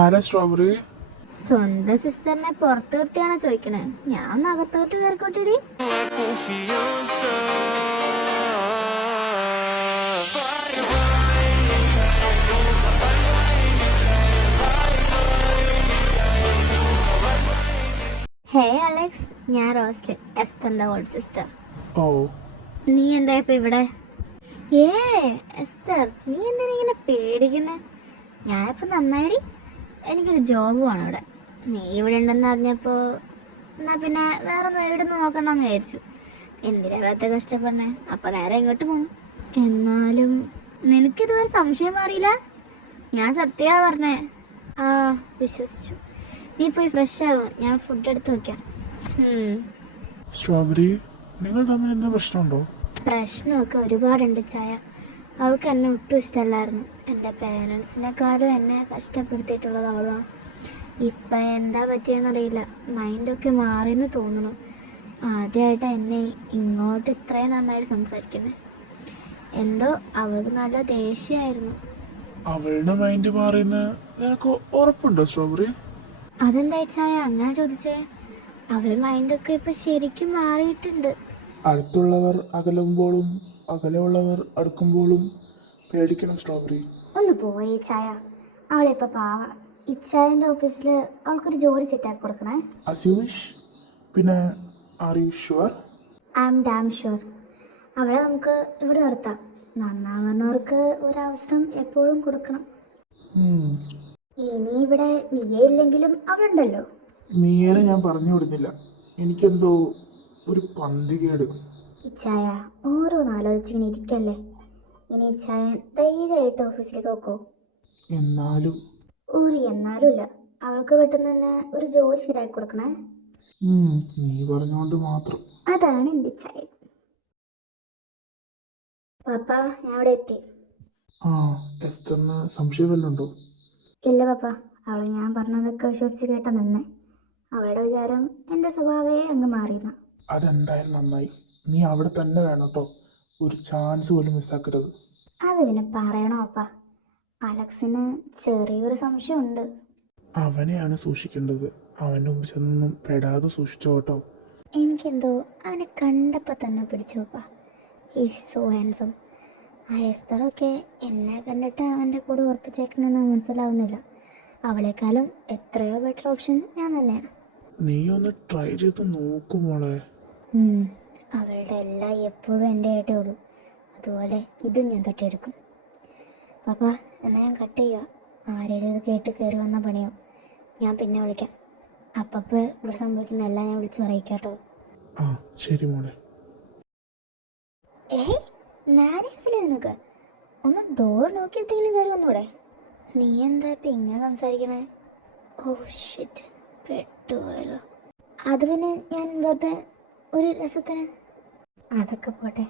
ആരാ സ്ട്രോബെറി? സ്വന്തം സിസ്റ്ററിനെ പുറത്ത് നിർത്തിയാണോ ചോദിക്കണേ? ഞാൻ അകത്തോട്ട് കയറിക്കോട്ടിടി. ഹേ അലക്സ്, ഞാൻ റോസ്ലിൻ, എസ്തറിന്റെ ഓൾഡ് സിസ്റ്റർ. ഓ, നീ എന്താ ഇപ്പൊ ഇവിടെ? ഏ എസ്തർ, നീ എന്തിനാ ഇങ്ങനെ പേടിക്കുന്നേ? ഞാനിപ്പോ നന്നായി, എനിക്കൊരു ജോബ് വേണം ഇവിടെ. നീ ഇവിടെ ഉണ്ടെന്ന് അറിഞ്ഞപ്പോ എന്നാ പിന്നെ വേറെ വീട് നോക്കണമെന്ന് വിചാരിച്ചു. എന്തിനാ വെറുതെ കഷ്ടപ്പെടണേ? അപ്പൊ നേരെ ഇങ്ങോട്ട് പോകും. എന്നാലും നിനക്കിതുവരെ സംശയം മാറിയില്ല? ഞാൻ സത്യമാ പറഞ്ഞേ. ആ, വിശ്വസിച്ചു. നീ പോയി ഫ്രഷ് ആവും, ഞാൻ ഫുഡ് എടുത്ത് വെക്കാം. സ്ട്രോബെറി, നിങ്ങൾ തമ്മിൽ എന്താ പ്രശ്നമുണ്ടോ? പ്രശ്നമൊക്കെ ഒരുപാടുണ്ട് ചായ. അവൾക്ക് എന്നെ ഒട്ടും ഇഷ്ടമല്ലായിരുന്നു. എൻ്റെ പേരൻസിനെക്കാളും എന്നെ കഷ്ടപ്പെടുത്തിയിട്ടുള്ളത് അവളാണ്. ഇപ്പം എന്താ പറ്റിയെന്നറിയില്ല, മൈൻഡൊക്കെ മാറിയെന്ന് തോന്നുന്നു. ആദ്യമായിട്ട് എന്നെ ഇങ്ങോട്ട് ഇത്രയും നന്നായിട്ട് സംസാരിക്കുന്നത്. എന്തോ അവൾക്ക് നല്ല ദേഷ്യമായിരുന്നു. അവളുടെ മൈൻഡ് മാറിയെന്ന് നിനക്ക് ഉറപ്പുണ്ടോ സ്ട്രോബെറി? അതെന്താ ചായ അങ്ങനെ ചോദിച്ചേ? അവൾ മൈൻഡൊക്കെ ഇപ്പം ശരിക്കും മാറിയിട്ടുണ്ട്. അടുത്തുള്ളവർ അകലുമ്പോഴും അകലെയുള്ളവർ അടുക്കുമ്പോഴും പേടിക്കണം സ്ട്രോബെറി. ഒന്ന് പോയി ചായ, അവളിപ്പോൾ പാവ. ഇച്ചായൻ്റെ ഓഫീസിൽ അവൾക്കൊരു ജോലി സെറ്റാക്കി കൊടുക്കണേ. അസ്യൂഷ്, പിന്നെ are you sure? I am damn sure. അവളെ നമുക്ക് ഇവിടെ നിർത്താം. നന്നാവുന്നവർക്ക് ഒരവസരം എപ്പോഴും കൊടുക്കണം. ഇനി ഇവിടെ നീയേ ഇല്ലെങ്കിലും അവളുണ്ടല്ലോ. നീയേനെ ഞാൻ പറഞ്ഞു വിടുന്നില്ല. എനിക്കെന്തോ ഒരു പന്തികേട്. ഇച്ചായ ഓരോന്നാലോചിച്ചിങ്ങനെ ഇരിക്കല്ലേ. ഇനി ഇച്ചായ ധൈര്യമായിട്ട് ഓഫീസിലേക്ക് നോക്കോ. എന്നാലും എന്നാലും ഇല്ല, അവൾക്ക് പെട്ടെന്ന് തന്നെ ഒരു ജോലി ശരിയാക്കി കൊടുക്കണേ. നീ പറഞ്ഞോണ്ട് മാത്രം. അതാണ് എൻ്റെ ഇച്ചായ. പാപ്പ, ഞാൻ ഇവിടെ എത്തി. എസ്തറിന് സംശയം വല്ലതും ഉണ്ടോ? ഇല്ല പാപ്പ, അവൾ ഞാൻ പറഞ്ഞതൊക്കെ വിശ്വസിച്ച് കേട്ട നിന്നെ. അവളുടെ വിചാരം എൻ്റെ സ്വഭാവമേ അങ്ങ് മാറിയെന്ന. അതെന്തായാലും നന്നായി. നീ അവിടെ തന്നെ വേണം കേട്ടോ, ഒരു ചാൻസ് പോലും മിസ്സാക്കരുത്. അത് പിന്നെ പറയണോ അപ്പ? അലക്സിന് ചെറിയൊരു സംശയമുണ്ട്. അവനെയാണ് സൂക്ഷിക്കേണ്ടത്. അവൻ്റെ മുമ്പ് ചെന്നൊന്നും പെടാതെ സൂക്ഷിച്ചോ കേട്ടോ. എനിക്കെന്തോ അവനെ കണ്ടപ്പോൾ തന്നെ പിടിച്ചു പപ്പ. He's so handsome. ആ എസ്തറൊക്കെ എന്നെ കണ്ടിട്ട് അവൻ്റെ കൂടെ ഉറപ്പിച്ചേക്കുന്നതെന്ന് മനസ്സിലാവുന്നില്ല. അവളെക്കാളും എത്രയോ ബെറ്റർ ഓപ്ഷൻ ഞാൻ തന്നെയാണ്. നീ ഒന്ന് ട്രൈ ചെയ്ത് നോക്കും മോളെ. അവളുടെ എല്ലാം എപ്പോഴും എൻ്റെ ആയിട്ടേ ഉള്ളൂ. അതുപോലെ ഇതും ഞാൻ തട്ടിയെടുക്കും. പാപ്പ, എന്നാൽ ഞാൻ കട്ട് ചെയ്യുക. ആരെങ്കിലും ഇത് കേട്ട് കയറി വന്ന പണിയോ. ഞാൻ പിന്നെ വിളിക്കാം. അപ്പപ്പോൾ ഇവിടെ സംഭവിക്കുന്ന എല്ലാം ഞാൻ വിളിച്ച് പറയിക്കാട്ടോ. ശരി മോളെ. ഏയ്, മാനേഴ്സില്ലേ നിനക്ക്? ഒന്ന് ഡോർ നോക്കിയിട്ടെങ്കിലും കയറി വന്നൂടെ? നീ എന്താ ഇപ്പം ഇങ്ങനെ സംസാരിക്കണേ? Oh shit, പെട്ടുപോയല്ലോ. അത് പിന്നെ ഞാൻ വെറുതെ ഒരു രസത്തിന്. അതൊക്കെ പോട്ടെ,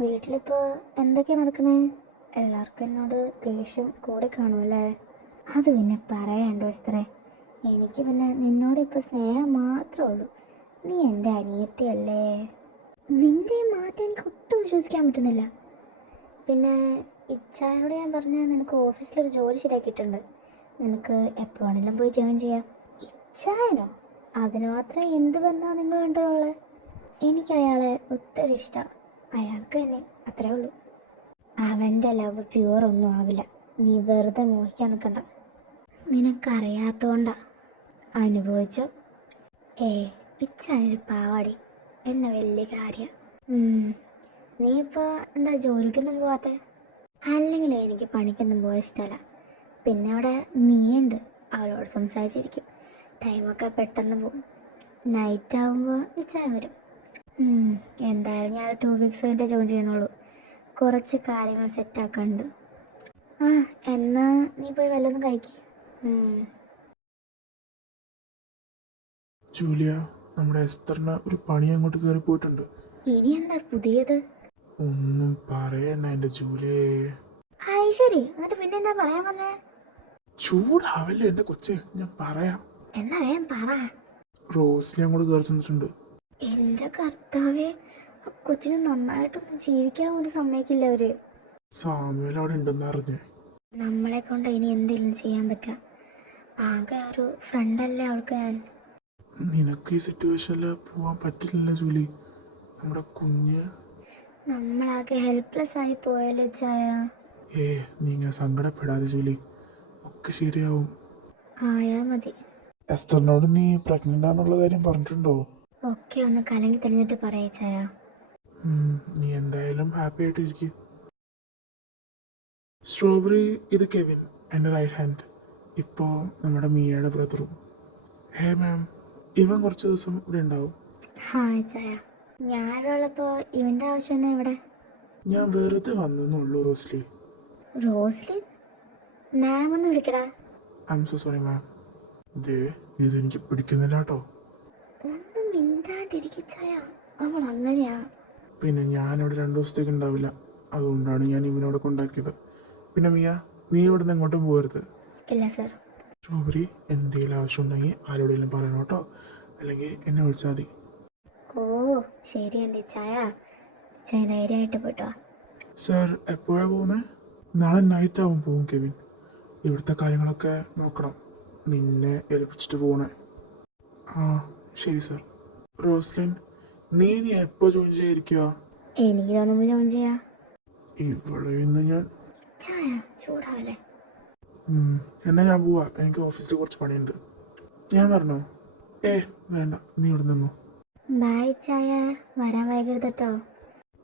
വീട്ടിലിപ്പോൾ എന്തൊക്കെയാണ് നടക്കണേ? എല്ലാവർക്കും എന്നോട് ദേഷ്യം കൂടെ കാണുമല്ലേ? അത് പിന്നെ പറയണ്ടോ എസ്തറേ? എനിക്ക് പിന്നെ നിന്നോടിപ്പോൾ സ്നേഹം മാത്രമേ ഉള്ളൂ. നീ എൻ്റെ അനിയത്തിയല്ലേ. നിൻ്റെ മാറ്റം എനിക്ക് ഒട്ടും വിശ്വസിക്കാൻ പറ്റുന്നില്ല. പിന്നെ ഇച്ചായനോട് ഞാൻ പറഞ്ഞാൽ നിനക്ക് ഓഫീസിലൊരു ജോലി ശരിയാക്കിയിട്ടുണ്ട്. നിനക്ക് എപ്പോൾ വേണമെങ്കിലും പോയി ജോയിൻ ചെയ്യാം. ഇച്ചായനോ? അതിന് മാത്രം എന്ത് ബന്ധമാണ് നിങ്ങൾ കണ്ടുള്ളത്? എനിക്ക് അയാളെ ഒത്തിരി ഇഷ്ടമാണ്. അയാൾക്ക് തന്നെ, അത്രേ ഉള്ളൂ. അവൻ്റെ ലവ് പ്യുവർ ഒന്നും ആവില്ല. നീ വെറുതെ മോഹിക്കാൻ നിൽക്കണ്ട. നിനക്കറിയാത്തോണ്ടാ. അനുഭവിച്ചു. ഇച്ചായൊരു പാവാടി, എന്നെ വലിയ കാര്യം. നീ ഇപ്പോൾ എന്താ ജോലിക്കൊന്നും പോവാത്തെ? അല്ലെങ്കിൽ എനിക്ക് പണിക്കൊന്നും പോകാൻ ഇഷ്ടമല്ല. പിന്നെ അവിടെ മീയുണ്ട്, അവളോട് സംസാരിച്ചിരിക്കും. ടൈമൊക്കെ പെട്ടെന്ന് പോകും. നൈറ്റ് ആകുമ്പോൾ ഇച്ചായ വരും. എന്തായാലും ഞാൻ 2 വീക്സ് കഴിഞ്ഞിട്ട് ജോയിൻ ചെയ്യുന്നുള്ളൂ. കുറച്ച് കാര്യങ്ങൾ സെറ്റാക്കാനുണ്ട്. എന്നാ നീ പോയി വല്ലതും കഴിക്കും. ജൂലിയ, നമ്മുടെ എസ്തറിന് ഒരു പണി അങ്ങോട്ട് കയറി പോയിട്ടുണ്ട്. ഇനി എന്താ പുതിയത്? ഒന്നും പറയണ്ട എൻ്റെ ജൂലിയേ. ശരി, എന്നിട്ട് പിന്നെ എന്താ പറയാൻ വന്നേ? ചൂടാവല്ലേ എൻ്റെ കൊച്ചേ, ഞാൻ പറയാം. എന്നാ വേഗം പറ. റോസ്ലി അങ്ങോട്ട് കയറി ചെന്നിട്ടുണ്ട്. എൻ്റെ കർത്താവേ, ആ കൊച്ചിന് നന്നായിട്ടൊന്നും ജീവിക്കാൻ പോലും സമ്മതിക്കില്ല അവര്. സാമുവേൽ അവിടെ ഉണ്ടെന്ന് അറിഞ്ഞേ. നമ്മളെ കൊണ്ട് ഇനി എന്തെങ്കിലും ചെയ്യാൻ പറ്റാ. ആകെ ഒരു ഫ്രണ്ടല്ലേ അവൾക്ക് ഞാൻ. നിനക്ക് ഈ സിറ്റുവേഷനിൽ പോവാൻ പറ്റില്ലല്ലോ ജൂലി. നമ്മുടെ കുഞ്ഞ്. നമ്മളാകെ ഹെൽപ്ലെസ് ആയി പോയല്ലേ ചായ. നീ ഇങ്ങനെ സങ്കടപ്പെടാതെ ജൂലി, ഒക്കെ ശരിയാവും. ആയാ മതി. എസ്തറിനോട് നീ പ്രഗ്നന്റ് ആണെന്നുള്ള കാര്യം പറഞ്ഞിട്ടുണ്ടോ? ഒക്കെ ഒന്ന് കലങ്ങി തെളിഞ്ഞിട്ട് പറയേ ചായ. നീ എന്തായാലും ഹാപ്പി ആയിട്ടിരിക്കും. സ്ട്രോബെറി, ഇത് കെവിൻ, എൻ്റെ റൈറ്റ് ഹാൻഡ്. ഇപ്പോൾ നമ്മുടെ മിയയുടെ ബ്രദറും. ഹേ മാം, ഇവൻ കുറച്ച് ദിവസം ഇവിടെ ഉണ്ടാവും. ഹായ് ചായ. ഞാനുള്ളപ്പോൾ ഇവൻ്റെ ആവശ്യം തന്നെ ഇവിടെ. ഞാൻ വെറുതെ വന്നെന്നുള്ളൂ റോസ്ലി. റോസ്ലിൻ മാം ഒന്ന് വിളിക്കടാ. I'm so sorry ma'am. ഇതെനിക്ക് പിടിക്കുന്നില്ല കേട്ടോ. ഒന്നും മിണ്ടാണ്ടിരിച്ചായ, അവൾ അങ്ങനെയാ. പിന്നെ ഞാനിവിടെ 2 ദിവസത്തേക്ക് ഉണ്ടാവില്ല, അതുകൊണ്ടാണ് ഞാൻ ഇവനോട് കൊണ്ടാക്കിയത്. പിന്നെ മിയ, നീ ഇവിടെ നിന്ന് എങ്ങോട്ടും പോകരുത്. ഇല്ല സർ. സ്ട്രോബെറി, എന്തെങ്കിലും ആവശ്യം ഉണ്ടെങ്കിൽ ആരോടെങ്കിലും പറയണം കേട്ടോ, അല്ലെങ്കിൽ എന്നെ വിളിച്ചാൽ മതി. ഓ ശരി എൻ്റെ ചായ. ചായ ധൈര്യമായിട്ട് പോട്ടോ. സാർ എപ്പോഴാണ് പോകുന്നത്? നാളെ നൈറ്റ് ആവും പോകും കെവിൻ. ഇവിടുത്തെ കാര്യങ്ങളൊക്കെ നോക്കണം, നിന്നെ ഏൽപ്പിച്ചിട്ട് പോകണേ. ആ ശരി സാർ. റോസ്ലിൻ, നീ ഇനി എപ്പോൾ ജോയിൻ ചെയ്യാതിരിക്കുക? എനിക്ക് തോന്നുമ്പോൾ ജോയിൻ ചെയ്യാ. ഇവളെ ഇന്ന് ഞാൻ ചായ ചൂടാവല്ലേ. എന്നാ ഞാൻ പോവാ, എനിക്ക് ഓഫീസിൽ കുറച്ച് പണിയുണ്ട്. ഞാൻ പറഞ്ഞോ? വേണ്ട, നീ ഇവിടെ നിന്നോ. ബൈ ചായ, വരാൻ വൈകരുത് കേട്ടോ.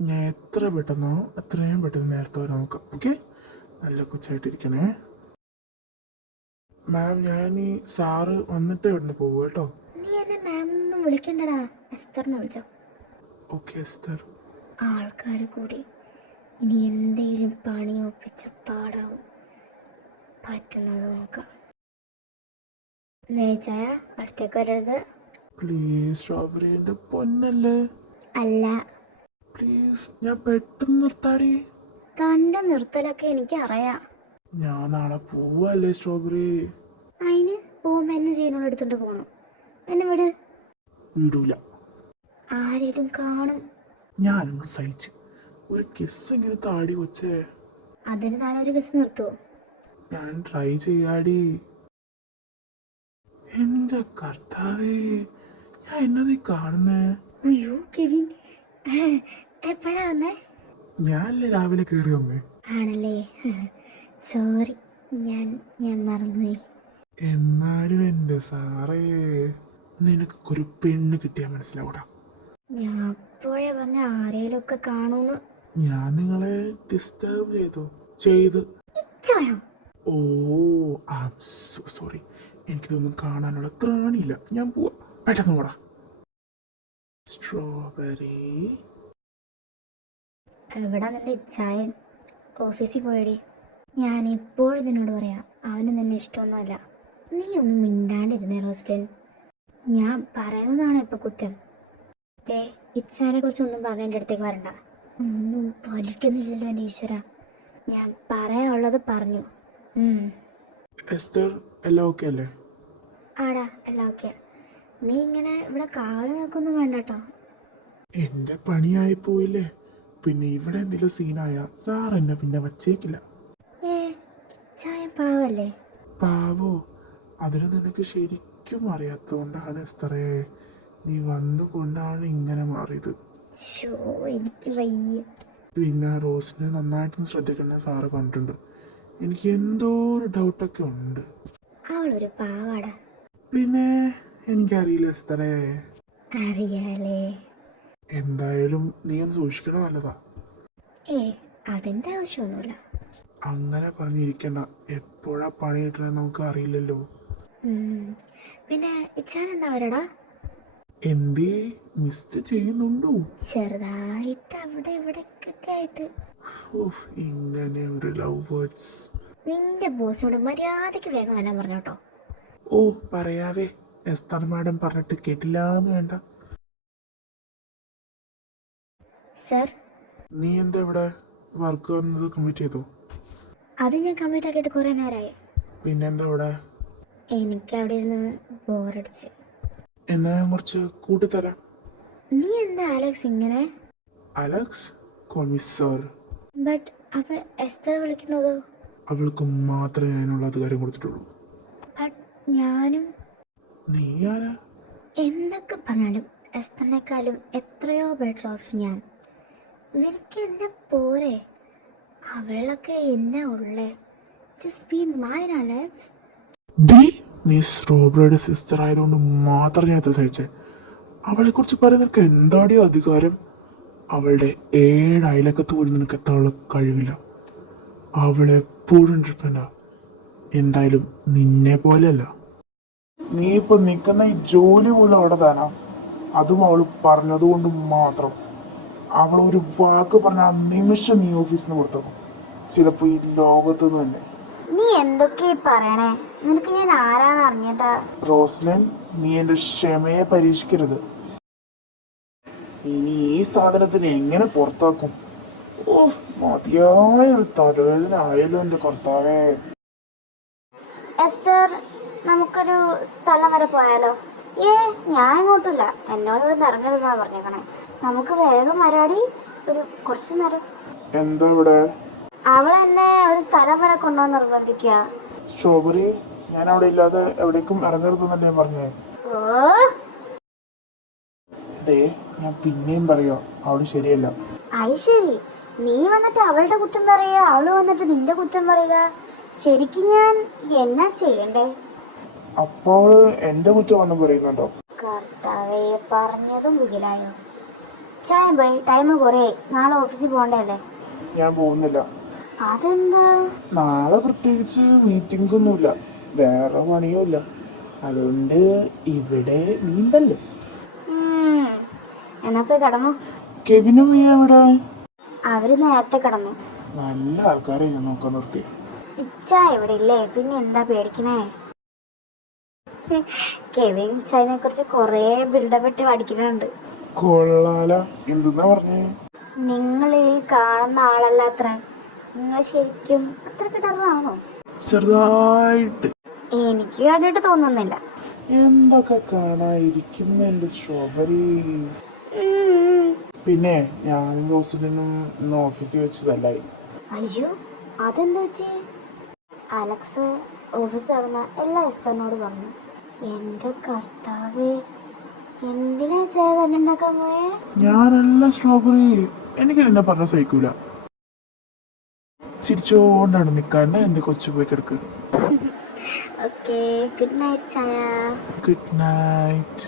ഞാൻ എത്ര പെട്ടെന്നാണോ അത്രയും പെട്ടെന്ന് നേരത്തെ വരാൻ നോക്കാം. ഓക്കെ, നല്ല കൊച്ചായിട്ടിരിക്കണേ മാം. ഞാൻ ഈ സാറ് വന്നിട്ട് ഇവിടുന്ന് പോകും കേട്ടോ. നീ എന്നെ മാമൊന്നും വിളിക്കണ്ടടാ, എസ്തറിനെ വിളിച്ചോ. ഓക്കെ എസ്തർ. ആൾക്കാർ കൂടി ഇനി എന്തെങ്കിലും പണി ഒപ്പിച്ച പാടാവും. പറ്റുന്നത് നോക്കാം. ചായ അടുത്തേക്ക് വരരുത് പ്ലീസ്. സ്ട്രോബെറി എൻ്റെ പൊന്നല്ലേ. അല്ല, പ്ലീസ്, ഞാൻ പെട്ടെന്ന് നിർത്താടി. തൻ്റെ നിർത്തലൊക്കെ എനിക്ക് അറിയാം. ഞാൻ നാളെ പോവല്ലേ സ്ട്രോബെറി. അതിന് പോകുമ്പോൾ എന്നെ ചെയ്യുന്നോട് എടുത്തോണ്ട് പോകണം. എന്നെ വിട്. വിടൂല. ആരേലും കാണും. ഞാനങ്ങ് സഹിച്ച് ഒരു കിസ് എങ്ങനെ താടി കൊച്ചേ. അതിന് താനൊരു കിസ് നിർത്തുവോ? ഞാൻ ട്രൈ ചെയ്യാടി. എന്റെ കർത്താവേ, ഞാൻ എന്നത് കാണുന്നേ. അയ്യോ കെവിൻ, എപ്പോഴാ വന്നേ? ഞാനല്ലേ രാവിലെ കയറി വന്നേ. ആണല്ലേ, സോറി, ഞാൻ മറന്നുപോയി. എന്നാലും എൻ്റെ സാറേ, നിനക്ക് ഒരു പെണ്ണ് കിട്ടിയാൽ മനസ്സിലാവൂടാ. ഞാൻ അപ്പോഴേ പറഞ്ഞ ആരേലും ഒക്കെ കാണൂന്ന്. ഞാൻ നിങ്ങളെ ഡിസ്റ്റർബ് ചെയ്തു. ഓ ഐ ആം സോ സോറി. എനിക്കിതൊന്നും കാണാനുള്ള ത്രാണിയില്ല. ഞാൻ പോവാ, പെട്ടെന്ന് പോടാ. സ്ട്രോബെറി, എവിടാ നിന്റെ ഇച്ഛായൻ? ഓഫീസിൽ പോയടി. ഞാൻ ഇപ്പോഴും നിന്നോട് പറയാം, അവന് നിന്നെ ഇഷ്ടമൊന്നുമല്ല. നീ ഒന്നും മിണ്ടാണ്ടിരുന്നേ റോസ്ലിൻ. ഞാൻ പറയുന്നതാണ് ഇപ്പൊ കുറ്റം. ഇച്ഛാനെ കുറിച്ച് ഒന്നും പറഞ്ഞ എൻ്റെ അടുത്തേക്ക് വരണ്ട. ഒന്നും പഠിക്കുന്നില്ലല്ലോ എൻ്റെ ഈശ്വര. ഞാൻ പറയാനുള്ളത് പറഞ്ഞു. എസ്തർ, എല്ലാം ഓക്കെ അല്ലേ? ആടാ, എല്ലാം ഓക്കെ. നീ ഇങ്ങനെ ഇവിടെ കാവല് നിൽക്കൊന്നും വേണ്ട കേട്ടോ. എൻ്റെ പണിയായി പോയില്ലേ, പിന്നെ ഇവിടെ എന്തെങ്കിലും സീനായ സാർ എന്നെ പിന്നെ വച്ചേക്കില്ല. ചായ പാവല്ലേ? പാവോ? അതിന് നിനക്ക് ശരിക്കും അറിയാത്തതുകൊണ്ടാണ് എസ്തറേ. നീ വന്നുകൊണ്ടാണ് ഇങ്ങനെ മാറിയത്. എനിക്ക് വയ്യ. പിന്നെ റോസിനെ നന്നായിട്ടൊന്ന് ശ്രദ്ധിക്കണമെന്ന് സാറ് പറഞ്ഞിട്ടുണ്ട്. എനിക്ക് എന്തോ ഒരു ഡൗട്ടൊക്കെ ഉണ്ട്. അവളൊരു പാവാടാ. പിന്നെ എനിക്കറിയില്ല എസ്തറേ. അറിയാലേ. എന്തായാലും നീ ഒന്ന് സൂക്ഷിക്കണം, നല്ലതാ. അതിൻ്റെ ആവശ്യമൊന്നുമില്ല. അങ്ങനെ പറഞ്ഞിരിക്കണ്ട, എപ്പോഴാ പണി കിട്ടണമെന്ന് നമുക്ക് അറിയില്ലല്ലോ. പിന്നെ ഇച്ചാൻ എന്താ വരടാ? എന്തേ, മിസ് ചെയ്യുന്നുണ്ടോ? ചെറുതായിട്ട് അവിടെ ഇവിടെ ആയിട്ട്. ഇങ്ങനെ ഒരു ലവ് വേർഡ്സ്. നിന്റെ ബോസിനോട് മര്യാദയ്ക്ക് വേഗം വരാൻ പറഞ്ഞു കേട്ടോ. പറയാവേ. എസ്തർ മാഡം പറഞ്ഞിട്ട് കേട്ടില്ലാന്ന് വേണ്ട. സർ, നീ എന്താ ഇവിടെ വർക്ക് വന്നത് കംപ്ലീറ്റ് ചെയ്തോ? അത് ഞാൻ കംപ്ലീറ്റ് ആക്കിയിട്ട് കുറേ നേരമായി. പിന്നെന്താ ഇവിടെ? എനിക്ക് അവിടെ ഇരുന്ന് ബോറടിച്ച്. എന്നാ ഞാൻ കുറച്ച് കൂട്ടിത്തരാം. നീ എന്താ അലക്സ് ഇങ്ങനെ? Alex, call me sir. But അപ്പൊ എസ്തർ വിളിക്കുന്നതോ? അവൾക്ക് മാത്രമേ അതിനുള്ള അധികാരം കൊടുത്തിട്ടുള്ളൂ. ബട്ട് ഞാനും നീ ആരാ? എന്തൊക്കെ പറഞ്ഞാലും എസ്തറിനേക്കാളും എത്രയോ ബെറ്റർ ഓപ്ഷൻ ഞാൻ. നിനക്ക് എന്നെ പോരെ? അവളൊക്കെ എന്നെ ഉള്ളേ. Just be mine Alex. D, നീ സ്ട്രോബെറിയുടെ സിസ്റ്റർ ആയതുകൊണ്ട് മാത്രം ഞാൻ അത്ര സഹിച്ചേ. അവളെ കുറിച്ച് പറയാൻ നിനക്ക് എന്താടിയോ അധികാരം? അവളുടെ 7 അയലൊക്കത്ത് പോലും നിനക്ക് എത്താനുള്ള കഴിവില്ല. അവളെപ്പോഴും ഡിഫറെന്റാ. എന്തായാലും നിന്നെ പോലെയല്ല. നീ ഇപ്പൊ നിൽക്കുന്ന ഈ ജോലി പോലും അവിടെ താനാ. അതും അവള് പറഞ്ഞതുകൊണ്ട് മാത്രം. അവൾ ഒരു വാക്ക് പറഞ്ഞ ആ നിമിഷം നീ ഓഫീസിൽ നിന്ന് പുറത്താക്കും. ചിലപ്പോ ഈ ലോകത്തുനിന്ന് തന്നെ. നീ എന്തൊക്കെ പറയണേ? നിനക്ക് ഞാൻ ആരാന്ന് അറിഞ്ഞിട്ടാ? റോസ്ലിൻ, നീ എന്റെ ക്ഷമയെ പരീക്ഷിക്കരുത്. ഇനി ഈ സാധനത്തിന് എങ്ങനെ പുറത്താക്കും? ഓ, മതിയായ ഒരു തലവേദന ആയാലും എന്റെ കർത്താവേ. എസ്തർ, നമുക്കൊരു സ്ഥലം വരെ പോയാലോ? ഞാൻ ഇങ്ങോട്ടില്ല. എന്നോട് ഇവിടെ ഇറങ്ങരുതെന്നാ പറഞ്ഞേക്കണേ. നമുക്ക് വേഗം വരാടി, ഒരു കുറച്ചു നേരം. എന്താ ഇവിടെ? അവൾ എന്നെ ഒരു സ്ഥലം വരെ കൊണ്ടുപോകാൻ നിർബന്ധിക്കുക. സ്ട്രോബെറി, ഞാൻ അവിടെ ഇല്ലാതെ എവിടേക്കും ഇറങ്ങരുതെന്നല്ലേ പറഞ്ഞേ? ഓ, ഡേ, ഞാൻ പിന്നെയും പറയാ, അവള് ശരിയല്ല. അത് ശരി. നീ വന്നിട്ട് അവളുടെ കുറ്റം പറയുക, അവള് വന്നിട്ട് നിന്റെ കുറ്റം പറയുക. ശരിക്കും ഞാൻ എന്നാ ചെയ്യണ്ടേ? അപ്പൊ അവള് എന്റെ കുറ്റം വന്ന് പറയുന്നുണ്ടോ? കർത്താവേ, പറഞ്ഞതും മുകിലായോ. ചായ പോയി, ടൈം കുറേ. നാളെ ഓഫീസിൽ പോകണ്ടല്ലേ? ഞാൻ പോകുന്നില്ല. അതെന്താ? നാളെ പ്രത്യേകിച്ച് മീറ്റിംഗ്സ് ഒന്നുമില്ല, വേറെ പണിയും ഇല്ല. അതുകൊണ്ട് ഇവിടെ നീണ്ടല്ലോ. എന്നാ പോയി കടന്നു. കെവിനും നീ എവിടെ? അവര് നേരത്തെ കടന്നു. നല്ല ആൾക്കാരെ ഞാൻ നോക്കാൻ നിർത്തി. ഇച്ച ഇവിടെ ഇല്ലേ, പിന്നെ എന്താ പേടിക്കണേ? കെവിൻ ഇച്ചനെ കുറിച്ച് കൊറേ ബിൽഡപ്പ് ഇട്ട് പഠിക്കുന്നുണ്ട്. കൊള്ളാല. എന്തെന്നാ പറഞ്ഞേ? നിങ്ങൾ ഈ കാണുന്ന ആളല്ല അത്ര. നിങ്ങൾ ശരിക്കും അത്ര കിടറാണോ? ചെറുതായിട്ട്. എനിക്ക് കണ്ടിട്ട് തോന്നുന്നില്ല. എന്തൊക്കെ കാണാതിരിക്കുന്ന എന്റെ സ്ട്രോബെറി. പിന്നെ ഞാനും റോസിനും ഇന്ന് ഓഫീസിൽ വെച്ചതല്ലായി. അയ്യോ, അതെന്താ വെച്ചേ? അലക്സ് ഓഫീസിൽ നടന്ന എല്ലാ എസ്തറിനോട് പറഞ്ഞു. എന്റെ കർത്താവേ, എന്തിനാ ചെയ്ത് തന്നെ ഉണ്ടാക്കാൻ പോയേ? ഞാനല്ല സ്ട്രോബെറി, എനിക്ക് നിന്നെ പറഞ്ഞ സഹിക്കൂല. ചിരിച്ചോണ്ടാണ് നിക്കാണ്ട് എന്റെ കൊച്ചു പോയി കിടക്ക്. ഓക്കെ, ഗുഡ് നൈറ്റ് ചായ. Good night.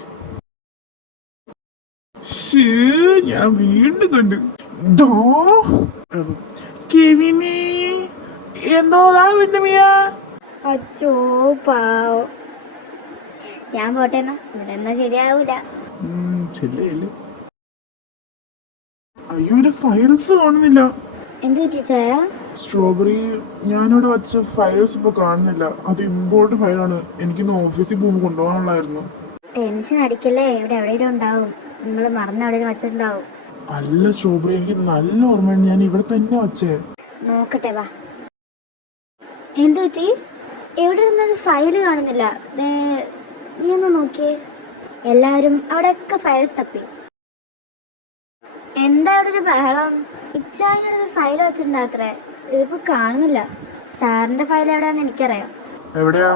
ഞാൻ വീണ്ടും കണ്ടു. കെവിനെ എന്തോതാ പിന്നെ മിയാ? അച്ചോ പാവം. ഞാൻ പോട്ടെ എന്നാ, ഇവിടെ എന്നാ ശരിയാവൂല. ശരിയല്ലേ? അയ്യോ, എന്റെ ഫയൽസ് കാണുന്നില്ല. എന്ത് പറ്റി ചായ? സ്ട്രോബെറി, ഞാനിവിടെ വച്ച ഫയൽസ് ഇപ്പൊ കാണുന്നില്ല. അത് ഇമ്പോർട്ടന്റ് ഫയലാണ്. എനിക്കിന്ന് ഓഫീസിൽ പോകുമ്പോൾ കൊണ്ടുപോകാനുള്ളായിരുന്നു. ടെൻഷൻ അടിക്കല്ലേ, ഇവിടെ എവിടെയെങ്കിലും ഉണ്ടാവും. നിങ്ങൾ മറന്ന് എവിടെയെങ്കിലും വെച്ചിട്ടുണ്ടാവും. അല്ല സ്ട്രോബെറി, എനിക്ക് നല്ല ഓർമ്മയുണ്ട്. ഞാൻ ഇവിടെ തന്നെ വച്ചേ. നോക്കട്ടെ, വാ. എന്ത് പറ്റി? എവിടെ നിന്നൊരു ഫയല് കാണുന്നില്ല. നീ ഒന്ന് നോക്കിയേ. എല്ലാവരും അവിടെയൊക്കെ ഫയൽസ് തപ്പി. എന്താ ഇവിടെ ഒരു ബഹളം? ഇച്ചായനോട് ഒരു ഫയൽ വെച്ചിട്ടുണ്ടാത്രേ. ഇതിപ്പോ കാണുന്നില്ല. സാറിന്റെ ഫയൽ എവിടെയാന്ന് എനിക്കറിയാം. എവിടെയാ?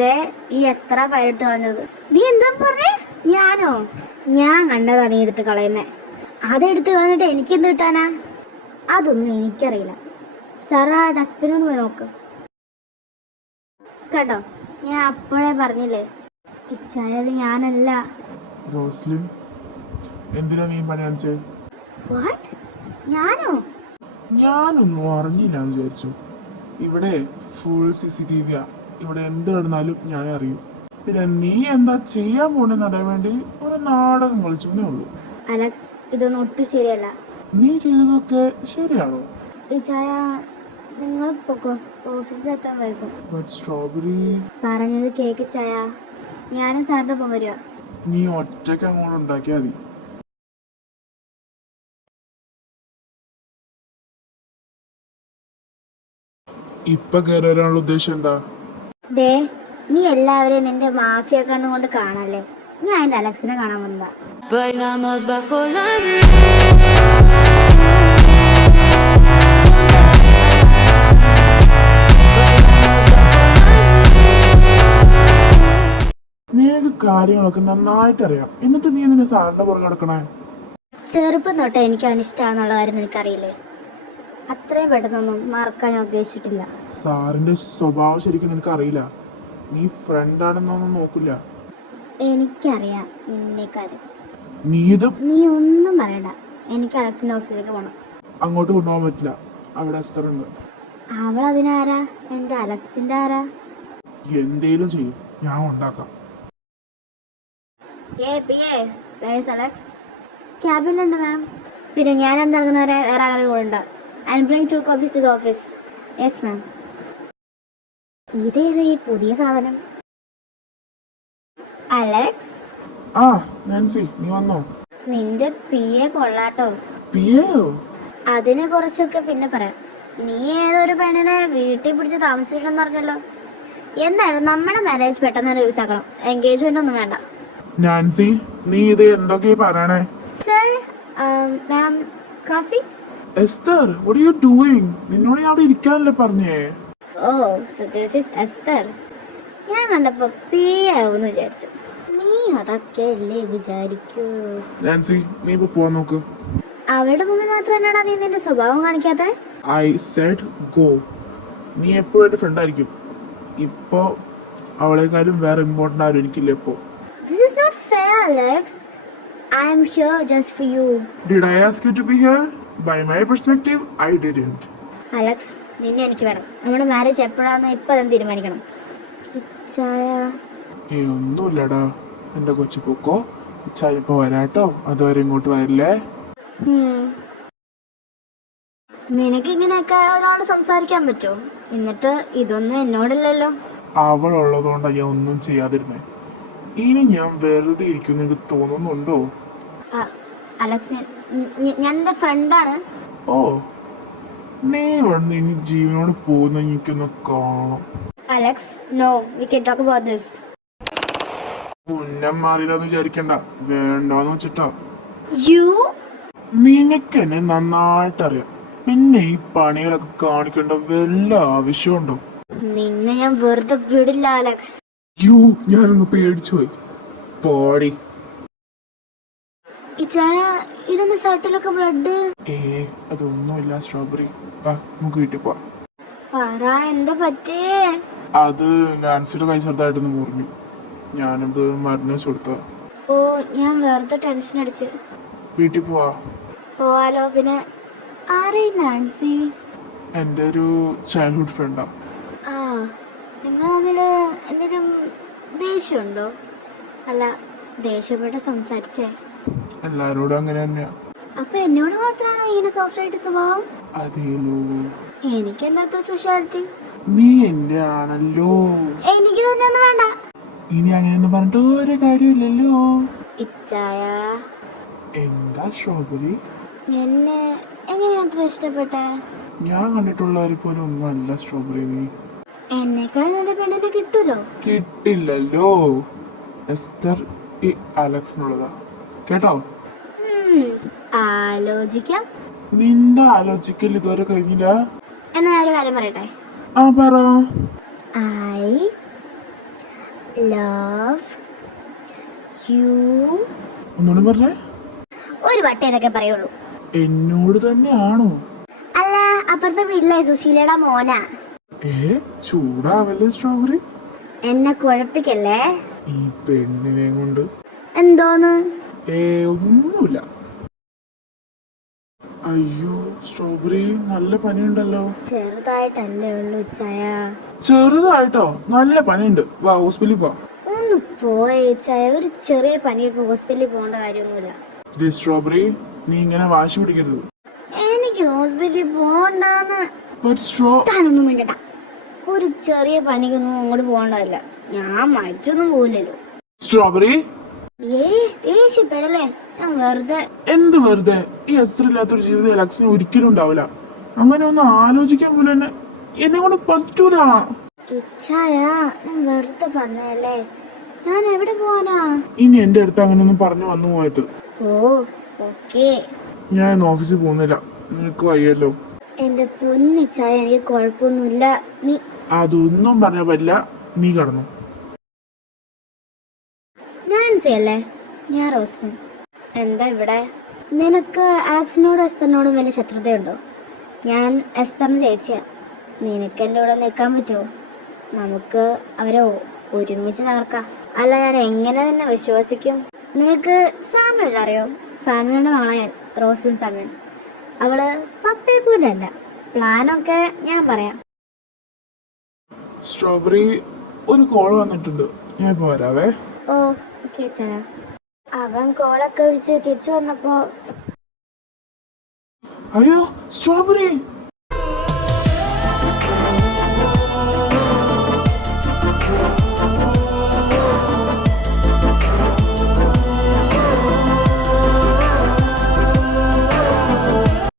ദേ, ഈ എസ്ത്ര ഫയൽ എടുത്ത് കളഞ്ഞത്. നീ എന്താ പറഞ്ഞേ? ഞാനോ? ഞാൻ കണ്ടതാ നീ എടുത്ത് കളയുന്നേ. അതെടുത്ത് കളഞ്ഞിട്ട് എനിക്കെന്ത് കിട്ടാനാ? അതൊന്നും എനിക്കറിയില്ല. സാറാ ഡസ്റ്റ്ബിനൊന്ന് പോയി നോക്ക്. കേട്ടോ, ഞാൻ അപ്പോഴേ പറഞ്ഞില്ലേ, ഇച്ചായത് ഞാനല്ല. റോസ്ലിൻ, എന്തിനാ നീ പണി കാണിച്ചേ? വാട്ട്? ഞാനോ? ഞാനൊന്നും അറിഞ്ഞില്ല എന്ന് വിചാരിച്ചു. ഇവിടെ ഫുൾ CCTV-യാ. ഇവിടെ എന്ത് നടന്നാലും ഞാൻ അറിയും. പിന്നെ നീ എന്താ ചെയ്യാൻ പോണെന്ന് അറിയാൻ വേണ്ടി ഒരു നാടകം കളിച്ചേ ഉള്ളൂ. അലക്സ്, ഇതൊന്നും ഒട്ടും ശരിയല്ല. നീ ചെയ്തതൊക്കെ ശരിയാണോ? ഇച്ചായ, നിങ്ങൾ പൊക്കോ, ഓഫീസിലെത്താൻ വൈകും. ബട്ട് സ്ട്രോബെറി, പറഞ്ഞത് കേക്ക് ചായ. ഞാനും സാറിന്റെ ഒപ്പം വരിക. നീ ഒറ്റയ്ക്ക് അങ്ങോട്ട് ഉണ്ടാക്കിയാ മതി. ഇപ്പൊ കയറി വരാനുള്ള ഉദ്ദേശം എന്താ? ദേ, നീ എല്ലാവരെയും നിന്റെ മാഫിയ കണ്ണുകൊണ്ട് കാണല്ലേ. ഞാൻ എന്റെ അലക്സിനെ കാണാൻ വന്നതാ. Bailamos bajo la luna. കാര്യങ്ങളൊക്കെ നന്നായിട്ട് അറിയാം. എന്നിട്ട് നീ എന്തിനാ സാറിന്റെ പുറകെ നടക്കണേ? ചെറുപ്പം തൊട്ടേ എനിക്ക് അവൻ ഇഷ്ടമാണെന്നുള്ള കാര്യം നിനക്കറിയില്ലേ? അത്രയും പെട്ടെന്നൊന്നും മറക്കാൻ ഞാൻ ഉദ്ദേശിച്ചിട്ടില്ല. സാറിന്റെ സ്വഭാവം ശരിക്കും നിനക്ക് അറിയില്ല. നീ ഫ്രണ്ട് ആണെന്നൊന്നും നോക്കില്ല. എനിക്കറിയാം നിന്നേക്കാളും. നീ ഒന്നും പറയണ്ട. എനിക്ക് അലക്സിന്റെ ഓഫീസിലേക്ക് പോകണം. അങ്ങോട്ട് കൊണ്ടുപോകാൻ പറ്റില്ല, അവിടെ എസ്തർ ഉണ്ട്. അവൾ അതിനാരാ? എൻ്റെ അലക്സിന്റെ ആരാ? എന്തേലും ചെയ്യും, ഞാൻ ഉണ്ടാക്കാം. അലക്സ് ക്യാബിലുണ്ട് മാം. പിന്നെ ഞാൻ നടക്കുന്നവരെ വേറെ ആരും കൂടെ ഉണ്ട്. I bring 2 coffees to the office. Yes ma'am. ഇതേത് ഈ പുതിയ സാധനം? അലക്സ്, ആ നാൻസി, നീ വന്നോ? നിന്റെ പിയെ കൊള്ളാട്ടോ. പിയെയോ? അതിനെ കുറിച്ചൊക്കെ പിന്നെ പറയാം. നീ ഏതൊരു പെണ്ണിനെ വീട്ടിൽ പിടിച്ച് താമസിച്ചിട്ടെന്ന് പറഞ്ഞല്ലോ. എന്തായാലും നമ്മുടെ മാരേജ് പെട്ടെന്ന് തന്നെ റിലീസ് ആക്കണം. എൻഗേജ്മെന്റ് ഒന്നും വേണ്ട. നാൻസി, നീ ഇത് എന്തൊക്കെയാ പറയണേ? Sir, ma'am, coffee. Esther, what are you doing? നിന്നോട് ഞാൻ അവിടെ ഇരിക്കാനല്ലേ പറഞ്ഞേ? ഓ, സോ ദിസ് ഈസ് എസ്തർ. ഞാൻ കണ്ടപ്പോ പി ആവുമെന്ന് വിചാരിച്ചു. നീ അതൊക്കെ അല്ലേ വിചാരിക്കൂ. നാൻസി, നീ ഇപ്പൊ പോവാൻ നോക്ക്. അവളുടെ മുമ്പിൽ മാത്രം എന്നാടാ നീ നിന്റെ സ്വഭാവം കാണിക്കാത്തെ? I said go. നീ എപ്പോഴും എന്റെ ഫ്രണ്ട് ആയിരിക്കും. ഇപ്പോ അവളെക്കാളും വേറെ ഇമ്പോർട്ടൻ്റ് ആരും എനിക്കില്ല ഇപ്പോ. This is not fair, Alex. I am here just for you. Did I ask you to be here? By my perspective, I didn't. Alex, നിന്നെ എനിക്ക് വേണം. നമ്മുടെ മാരേജ് എപ്പോഴാന്ന് ഇപ്പൊ തന്നെ തീരുമാനിക്കണം. ഇച്ചായ. ഒന്നുമില്ലടാ, എന്റെ കൊച്ചു പൊക്കോ. ഇപ്പൊ വരാട്ടോ, അതുവരെ ഇങ്ങോട്ട് വരില്ലേ? നിനക്ക് ഇങ്ങനെയൊക്കെ ഒരാള് സംസാരിക്കാൻ പറ്റുമോ? എന്നിട്ട് ഇതൊന്നും എന്നോടില്ലല്ലോ. അവളുള്ളതുകൊണ്ടാ ഞാൻ ഒന്നും ചെയ്യാതിരുന്നേ. ഇനി ഞാൻ വെറുതെ ഇരിക്കുന്നു എനിക്ക് തോന്നുന്നുണ്ടോ? അലക്സ്, ഞാൻ എന്റെ ഫ്രണ്ടാണ്. ഓ, നീ ഇവിടുന്ന് ഇനി ജീവനോട് പോകുന്ന എനിക്കൊന്ന് കാണണം. Alex, no, we can talk about this. മുന്നം മാറിയതാന്ന് വിചാരിക്കണ്ട, വേണ്ടാന്ന് വെച്ചിട്ടാ. യു നിനക്ക് എന്നെ നന്നായിട്ട് അറിയാം. പിന്നെ ഈ പണികളൊക്കെ കാണിക്കേണ്ട വല്ല ആവശ്യമുണ്ടോ? നിന്നെ ഞാൻ വെറുതെ വിടില്ല അലക്സ്. യു, ഞാനൊന്ന് പേടിച്ചു പോയി. പോടി. ഇച്ചായ, ഇതെന്ത് ഷർട്ടിലൊക്കെ ബ്ലഡ്? അതൊന്നുമില്ല സ്ട്രോബെറി. നമുക്ക് വീട്ടിൽ പോവാം. പറ, എന്താ പറ്റേ? അത് നാൻസിയുടെ കൈ ചെറുതായിട്ടൊന്ന് മുറിഞ്ഞു. ഞാനത് മരുന്ന് വെച്ച് കൊടുത്ത. ഓ, ഞാൻ വെറുതെ ടെൻഷൻ അടിച്ച്. വീട്ടിൽ പോവാലോ. പിന്നെ ആരേ നാൻസി? എൻ്റെ ഒരു ചൈൽഡ്ഹുഡ് ഫ്രണ്ടാ. ആ, നിങ്ങൾ തമ്മില് എന്തെങ്കിലും ദേഷ്യമുണ്ടോ? അല്ല, ദേഷ്യപ്പെട്ട് സംസാരിച്ചേ? എല്ലാരോടും അങ്ങനെ തന്നെയാ. അപ്പൊ എന്നോട് മാത്രമാണോ ഇങ്ങനെ സോഫ്റ്റ് ആയിട്ട് സ്വഭാവം? അതേലോ. എനിക്ക് എന്താ സ്പെഷ്യാലിറ്റി? നീ എന്റെ ആണല്ലോ. എനിക്ക് തന്നെ ഒന്നും വേണ്ട. ഇനി അങ്ങനെയൊന്നും പറഞ്ഞിട്ട് ഒരു കാര്യമില്ലല്ലോ. ഇച്ചായ, എന്താ സ്ട്രോബെറി? എന്നെ എങ്ങനെയാ അത്ര ഇഷ്ടപ്പെട്ടെ? ഞാൻ കണ്ടിട്ടുള്ളവരെ പോലെ ഒന്നും അല്ല സ്ട്രോബെറി. നീ എന്നെക്കാൾ നല്ല പെണ്ണിനെ കിട്ടൂലോ? കിട്ടില്ലല്ലോ. എസ്തർ ഈ അലക്സിനുള്ളതാ കേട്ടോ. ആലോചിക്കാം. നിന്റെ ആലോചിക്കൽ ഇതുവരെ കഴിഞ്ഞില്ല. എന്നാ ഒരു കാര്യം പറയട്ടെ. ആ, പറ. I love you. ഒന്നുകൂടി പറഞ്ഞേ. ഒരു വട്ടം ഇതൊക്കെ പറയുള്ളൂ. എന്നോട് തന്നെയാണോ? അല്ല, അപ്പുറത്തെ വീട്ടിലെ സുശീലയുടെ മോനാ. ചൂടാവല്ലേ സ്ട്രോബെറി. എന്നെ കുഴപ്പിക്കല്ലേ. ഈ പെണ്ണിനെ കൊണ്ട്. എന്തോന്ന്? ഒന്നുമില്ല. അയ്യോ സ്ട്രോബെറി, നല്ല പനിയുണ്ടല്ലോ. ചെറുതായിട്ടല്ലേ ഉള്ളൂ ചായ. ചെറുതായിട്ടോ? നല്ല പനിയുണ്ട്, വാ ഹോസ്പിറ്റലിൽ പോ. ഒന്ന് പോയേ ചായ. ഒരു ചെറിയ പനിയൊക്കെ ഹോസ്പിറ്റലിൽ പോകേണ്ട കാര്യമൊന്നുമില്ല. സ്ട്രോബെറി, നീ ഇങ്ങനെ വാശി പിടിക്കരുത്. എനിക്ക് ഹോസ്പിറ്റലിൽ പോകണ്ടെന്ന്. താനൊന്നും വേണ്ട. ഒരു ചെറിയ പനിക്കൊന്നും അങ്ങോട്ട് പോകണ്ടല്ല. ഞാൻ മരിച്ചൊന്നും പോവില്ലല്ലോ. സ്ട്രോബെറി, ദേഷ്യപ്പെടല്ലേ. ഞാൻ വെറുതെ. എന്ത് വെറുതെ? ഈ അസ്ത്രമില്ലാത്തൊരു ജീവിതം അലക്സിന് ഒരിക്കലും ഉണ്ടാവില്ല. അങ്ങനെ ഒന്നും ആലോചിക്കാൻ പോലും എന്നെ കൊണ്ട് പറ്റൂല. ഇച്ഛായ, ഞാൻ വെറുതെ പറഞ്ഞല്ലേ. ഞാൻ എവിടെ പോവാനാ? ഇനി എന്റെ അടുത്ത് അങ്ങനെ ഒന്നും പറഞ്ഞു വന്നു പോയത്. ഓ, ഓക്കേ. ഞാൻ ഇന്ന് ഓഫീസിൽ പോകുന്നില്ല. നിനക്ക് വയ്യല്ലോ. എന്റെ പൊന്നിച്ചായ, എനിക്ക് കുഴപ്പമൊന്നുമില്ല. നീ അതൊന്നും പറഞ്ഞ പറ്റില്ല. നീ കടന്നു. നാൻസി അല്ലേ? ഞാൻ റോസ്ലിൻ. എന്താ ഇവിടെ? നിനക്ക് ആക്സിനോടും എസ്തറിനോടും വലിയ ശത്രുതയുണ്ടോ? ഞാൻ എസ്തറിന് ചേച്ചിയാ. നിനക്ക് എൻ്റെ കൂടെ നിൽക്കാൻ പറ്റുമോ? നമുക്ക് അവരെ ഒരുമിച്ച് തകർക്കാം. അല്ല, ഞാൻ എങ്ങനെ നിന്നെ വിശ്വസിക്കും? നിനക്ക് സാമ്യൽ അറിയോ? സാമ്യലിൻ്റെ മകളാ ഞാൻ, റോസ്ലിൻ സാമ്യൽ. അവള് പപ്പയെ പോലെയല്ല. പ്ലാനൊക്കെ ഞാൻ പറയാം. സ്ട്രോബെറി, ഒരു കോൾ വന്നിട്ടുണ്ട്, ഞാൻ ഇപ്പോൾ വരാവേ. ഓ ഓക്കെ ചാ. അവൻ കോളൊക്കെ വിളിച്ച് തിരിച്ചു വന്നപ്പോ അയ്യോ സ്ട്രോബെറി,